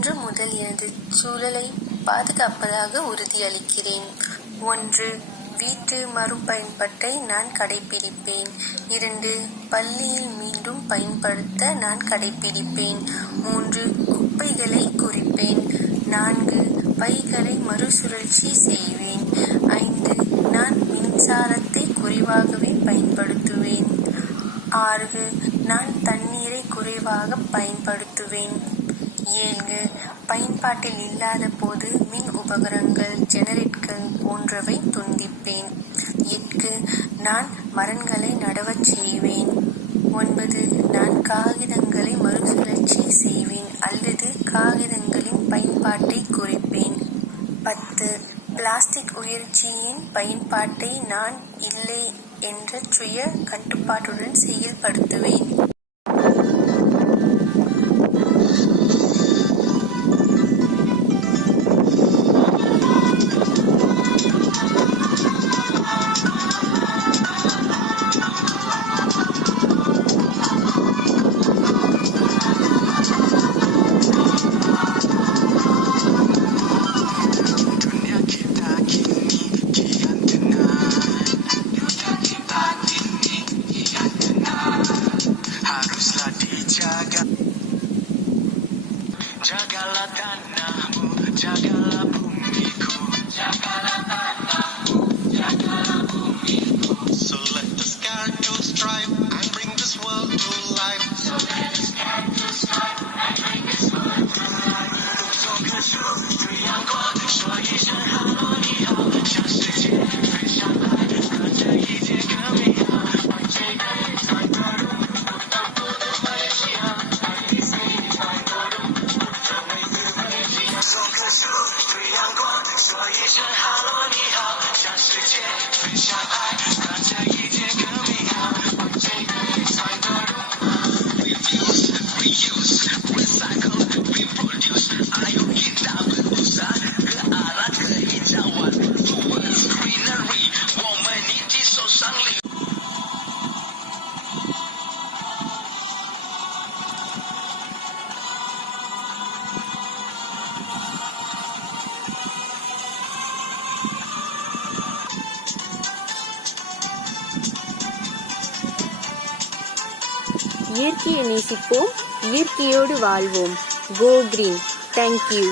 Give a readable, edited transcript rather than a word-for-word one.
இன்று முதல் எனது சூழலை பாதுகாப்பதாக உறுதியளிக்கிறேன். 1. வீட்டு மறுபயன்பாட்டை நான் கடைபிடிப்பேன். 2. பள்ளியில் மீண்டும் பயன்படுத்த நான் கடைபிடிப்பேன். 3. குப்பைகளை குறைப்பேன். 4. பைகளை மறுசுழற்சி செய்வேன். 5. நான் மின்சாரத்தை குறைவாகவே பயன்படுத்துவேன். 6. நான் தண்ணீரை குறைவாக பயன்படுத்துவேன். 7. பயன்பாட்டில் இல்லாத போது மின் உபகரணங்கள், ஜெனரேட்டர்கள் போன்றவை துண்டிப்பேன். 8. நான் மரங்களை நடவச் செய்வேன். 9. நான் காகிதங்களை மறுசுழற்சி செய்வேன் அல்லது காகிதங்களின் பயன்பாட்டை குறைப்பேன். 10. பிளாஸ்டிக் உயிர்ச்சியின் பயன்பாட்டை நான் இல்லை என்ற சுய கட்டுப்பாட்டுடன் செயல்படுத்துவேன். Jagalah tanahmu, jagalah bumiku, jagalah tanahmu, jagalah bumiku. So let us care to strive and bring this world to life. So let us care to strive and bring this world to life. 种棵树，追阳光，说一声哈喽你好，向世界飞翔来，和这一切更美好。完全的在多路，不当不的欢喜啊，爱你谁在多路。种棵树，追阳光，说一声哈喽你好，向世界分享爱，让这一切更美好。完全的在多路 ，refuse, reuse, recycle, reproduce， 还有一大堆污染和阿拉可以交换。Towards greenery， 我们一起手上力。இயற்கையை நேசிப்போம், இயற்கையோடு வாழ்வோம். Go Green. Thank you.